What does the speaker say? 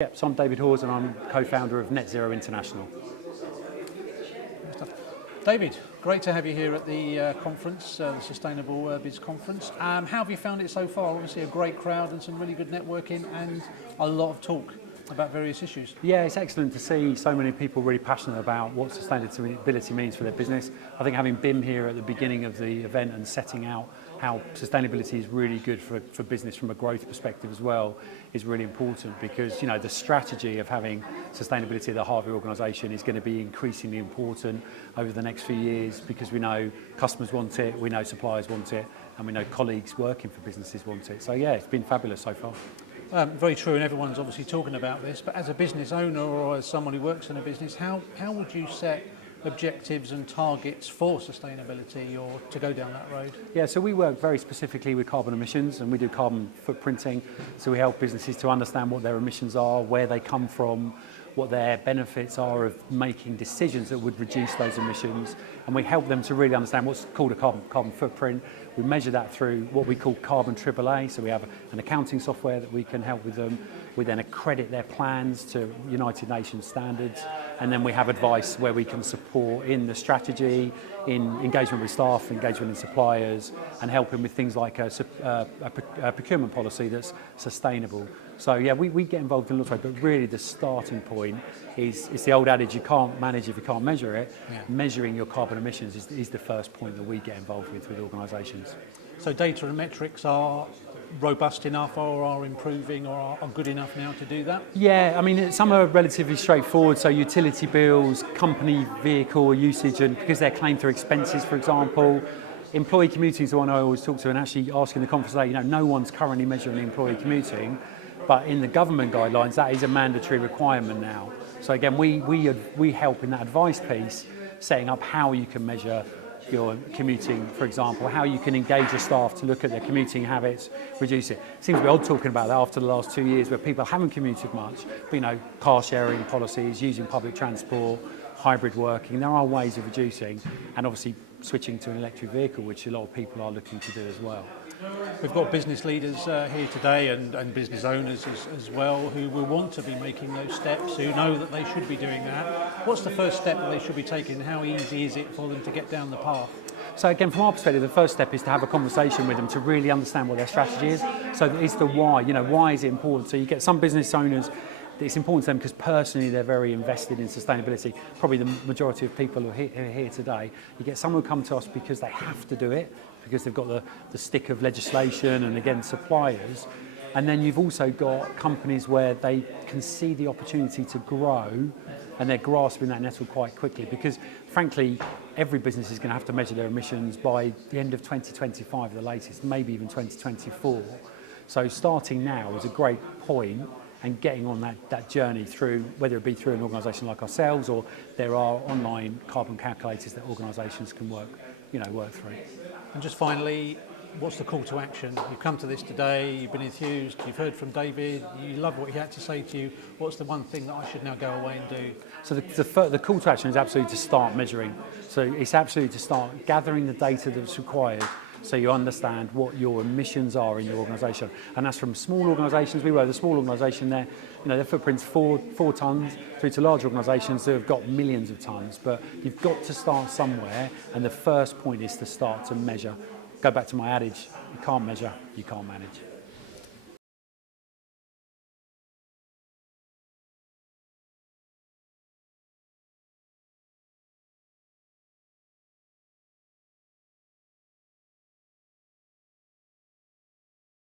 Yep, so I'm David Hawes and I'm co-founder of Net Zero International. David, great to have you here at the conference, the Sustainable Biz Conference. How have you found it so far? Obviously a great crowd and some really good networking and a lot of talk about various issues. Yeah, it's excellent to see so many people really passionate about what sustainability means for their business. I think having been here at the beginning of the event and setting out how sustainability is really good for business from a growth perspective as well is really important, because the strategy of having sustainability at the heart of your organisation is going to be increasingly important over the next few years, because we know customers want it, we know suppliers want it, and we know colleagues working for businesses want it. So yeah, it's been fabulous so far. Very true, and everyone's obviously talking about this, but as a business owner or as someone who works in a business, how would you set objectives and targets for sustainability or to go down that road? Yeah, so we work very specifically with carbon emissions, and we do carbon footprinting. So we help businesses to understand what their emissions are, where they come from, what their benefits are of making decisions that would reduce those emissions, and we help them to really understand what's called a carbon footprint. We measure that through what we call carbon AAA, so we have an accounting software that we can help with them. We then accredit their plans to United Nations standards, and then we have advice where we can support in the strategy, in engagement with staff, engagement with suppliers, and helping with things like a procurement policy that's sustainable. So yeah, we get involved in a lot of ways, but really the starting point is the old adage, you can't manage if you can't measure it. Yeah. Measuring your carbon emissions is the first point that we get involved with organisations. So data and metrics are robust enough or are improving or are good enough now to do that? Yeah, I mean, some are relatively straightforward, so utility bills, company vehicle usage, and because they're claimed through expenses, for example. Employee commuting is the one I always talk to, and actually asking the conference today, no one's currently measuring employee commuting, but in the government guidelines, that is a mandatory requirement now. So again, we help in that advice piece, setting up how you can measure your commuting, for example, how you can engage your staff to look at their commuting habits, reduce it. Seems a bit odd talking about that after the last 2 years where people haven't commuted much, but car sharing policies, using public transport, hybrid working, there are ways of reducing, and obviously switching to an electric vehicle, which a lot of people are looking to do as well. We've got business leaders here today and business owners as well who will want to be making those steps, who know that they should be doing that. What's the first step that they should be taking? How easy is it for them to get down the path? So again, from our perspective, the first step is to have a conversation with them to really understand what their strategy is. So it's the why, why is it important? So you get some business owners, it's important to them because personally they're very invested in sustainability. Probably the majority of people who are here today. You get some who come to us because they have to do it, because they've got the stick of legislation and again suppliers. And then you've also got companies where they can see the opportunity to grow and they're grasping that nettle quite quickly, because frankly every business is going to have to measure their emissions by the end of 2025 the latest, maybe even 2024. So starting now is a great point, and getting on that journey through, whether it be through an organisation like ourselves or there are online carbon calculators that organisations can work through. And just finally, what's the call to action? You've come to this today, you've been enthused, you've heard from David, you love what he had to say to you. What's the one thing that I should now go away and do? So the call to action is absolutely to start measuring. So it's absolutely to start gathering the data that's required, so you understand what your emissions are in your organisation. And that's from small organisations. We work with a small organisation there, their footprint's 4 tonnes, through to large organisations that have got millions of tonnes. But you've got to start somewhere, and the first point is to start to measure. Go back to my adage, you can't measure, you can't manage.